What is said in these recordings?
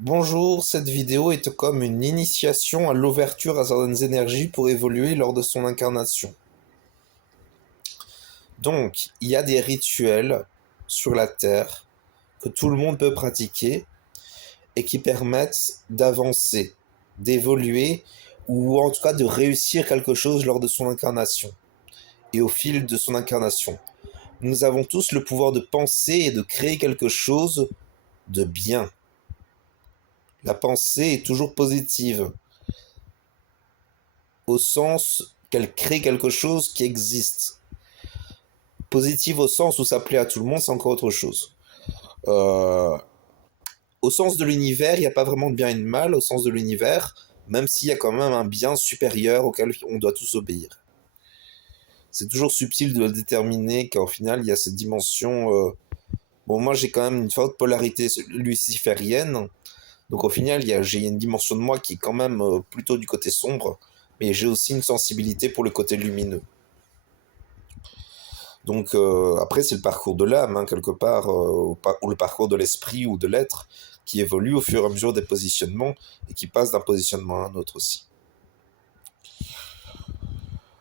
Bonjour, cette vidéo est comme une initiation à l'ouverture à certaines énergies pour évoluer lors de son incarnation. Donc, il y a des rituels sur la Terre que tout le monde peut pratiquer et qui permettent d'avancer, d'évoluer ou en tout cas de réussir quelque chose lors de son incarnation et au fil de son incarnation. Nous avons tous le pouvoir de penser et de créer quelque chose de bien. La pensée est toujours positive, au sens qu'elle crée quelque chose qui existe. Positive au sens où ça plaît à tout le monde, c'est encore autre chose. Euh, Au sens de l'univers, il n'y a pas vraiment de bien et de mal, au sens de l'univers, même s'il y a quand même un bien supérieur auquel on doit tous obéir. C'est toujours subtil de le déterminer, car au final, il y a cette dimension... Bon, moi, j'ai quand même une forte polarité luciférienne, donc au final, j'ai une dimension de moi qui est quand même plutôt du côté sombre, mais j'ai aussi une sensibilité pour le côté lumineux. Donc après, c'est le parcours de l'âme, hein, quelque part, ou le parcours de l'esprit ou de l'être, qui évolue au fur et à mesure des positionnements et qui passe d'un positionnement à un autre aussi.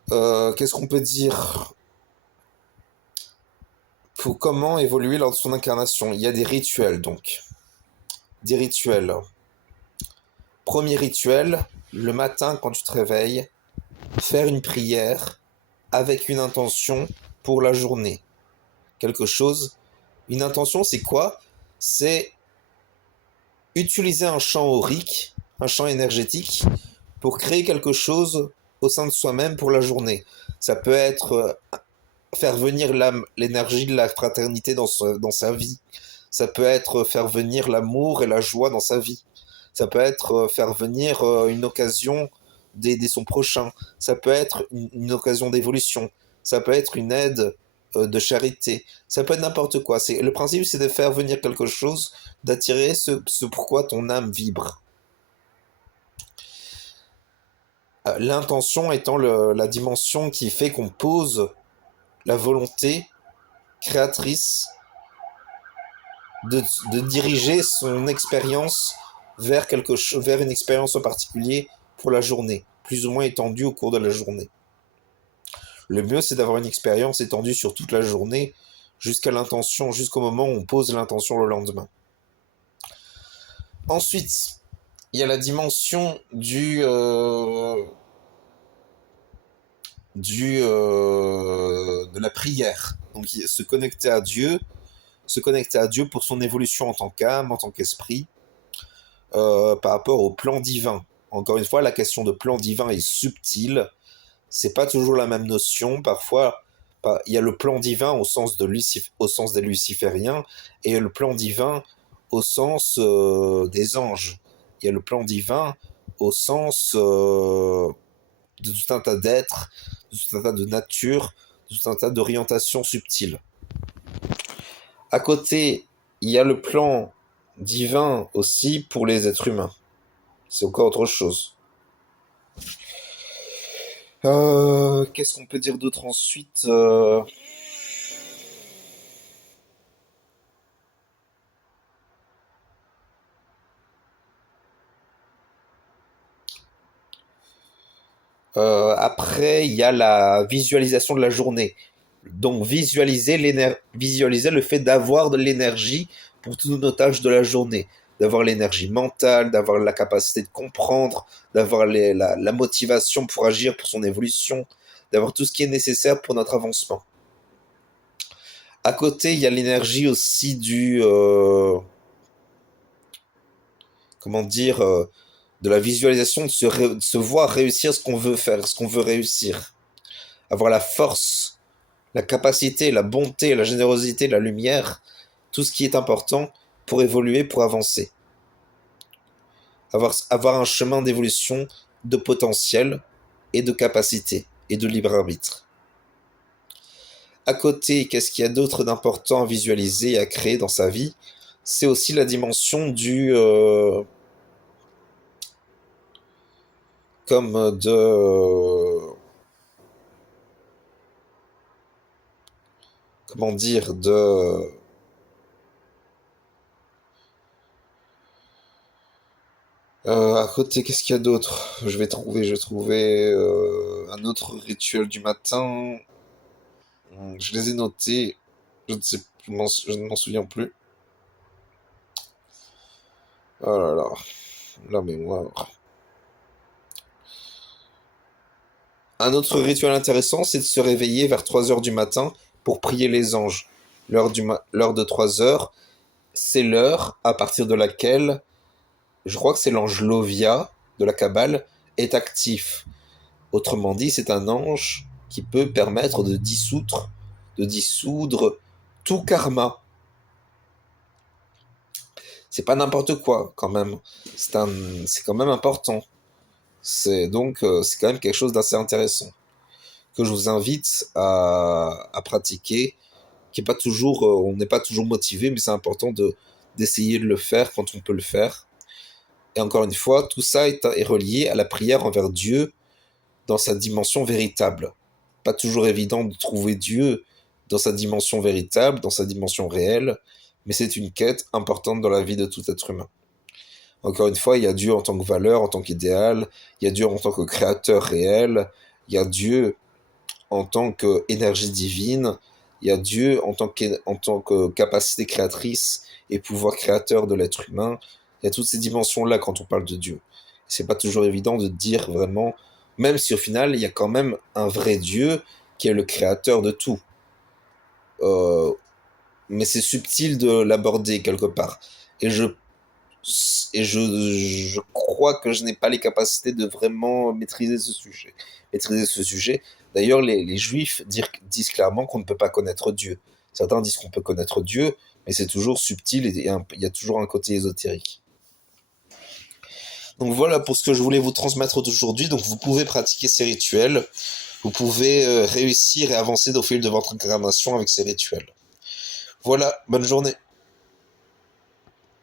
Qu'est-ce qu'on peut dire pour comment évoluer lors de son incarnation? Il y a des rituels, donc. Des rituels. Premier rituel, le matin quand tu te réveilles, faire une prière avec une intention pour la journée. Quelque chose. Une intention, c'est quoi? C'est utiliser un champ aurique, un champ énergétique, pour créer quelque chose au sein de soi-même pour la journée. Ça peut être faire venir l'énergie de la fraternité dans sa vie. Ça peut être faire venir l'amour et la joie dans sa vie. Ça peut être faire venir une occasion d'aider son prochain. Ça peut être une occasion d'évolution. Ça peut être une aide de charité. Ça peut être n'importe quoi. Le principe, c'est de faire venir quelque chose, d'attirer ce pourquoi ton âme vibre. L'intention étant la dimension qui fait qu'on pose la volonté créatrice de, de diriger son expérience vers une expérience en particulier pour la journée, plus ou moins étendue au cours de la journée. Le mieux, c'est d'avoir une expérience étendue sur toute la journée, jusqu'à l'intention, jusqu'au moment où on pose l'intention le lendemain. Ensuite, il y a la dimension de la prière. Donc, se connecter à Dieu pour son évolution en tant qu'âme, en tant qu'esprit, par rapport au plan divin. Encore une fois, la question de plan divin est subtile. C'est pas toujours la même notion. Parfois, il y a le plan divin au sens des lucifériens et le plan divin au sens des anges. Il y a le plan divin au sens de tout un tas d'êtres, de tout un tas de natures, de tout un tas d'orientations subtiles. À côté, il y a le plan divin aussi pour les êtres humains. C'est encore autre chose. Qu'est-ce qu'on peut dire d'autre ensuite? Après, il y a la visualisation de la journée. Donc, visualiser le fait d'avoir de l'énergie pour toutes nos tâches de la journée. D'avoir l'énergie mentale, d'avoir la capacité de comprendre, d'avoir la motivation pour agir pour son évolution, d'avoir tout ce qui est nécessaire pour notre avancement. À côté, il y a l'énergie aussi comment dire, de la visualisation, de se voir réussir ce qu'on veut faire, ce qu'on veut réussir. Avoir la force, la capacité, la bonté, la générosité, la lumière, tout ce qui est important pour évoluer, pour avancer. Avoir un chemin d'évolution, de potentiel et de capacité et de libre arbitre. À côté, qu'est-ce qu'il y a d'autre d'important à visualiser et à créer dans sa vie? C'est aussi la dimension comme comment dire, À côté, qu'est-ce qu'il y a d'autre? Je vais trouver un autre rituel du matin. Je les ai notés. Je ne sais, je ne m'en souviens plus. Oh là là, la mémoire. Un autre rituel intéressant, c'est de se réveiller vers 3 heures du matin pour prier les anges. L'heure de 3 heures, c'est l'heure à partir de laquelle, je crois que c'est l'ange Lovia de la Kabbale, est actif. Autrement dit, c'est un ange qui peut permettre de dissoudre tout karma. C'est pas n'importe quoi, quand même. C'est quand même important. C'est quand même quelque chose d'assez intéressant que je vous invite à pratiquer, qui est pas toujours, on n'est pas toujours motivé, mais c'est important d'essayer de le faire quand on peut le faire. Et encore une fois, tout ça est relié à la prière envers Dieu dans sa dimension véritable. Pas toujours évident de trouver Dieu dans sa dimension véritable, dans sa dimension réelle, mais c'est une quête importante dans la vie de tout être humain. Encore une fois, il y a Dieu en tant que valeur, en tant qu'idéal, il y a Dieu en tant que créateur réel, il y a Dieu en tant qu'énergie divine, il y a Dieu en tant que capacité créatrice et pouvoir créateur de l'être humain. Il y a toutes ces dimensions-là quand on parle de Dieu. C'est pas toujours évident de dire vraiment, même si au final, il y a quand même un vrai Dieu qui est le créateur de tout. Euh, mais c'est subtil de l'aborder quelque part. Et je et je crois que je n'ai pas les capacités de vraiment maîtriser ce sujet. D'ailleurs, les juifs disent clairement qu'on ne peut pas connaître Dieu. Certains disent qu'on peut connaître Dieu, mais c'est toujours subtil et il y a toujours un côté ésotérique. Donc voilà pour ce que je voulais vous transmettre aujourd'hui. Donc vous pouvez pratiquer ces rituels, vous pouvez réussir et avancer au fil de votre incarnation avec ces rituels. Voilà, bonne journée.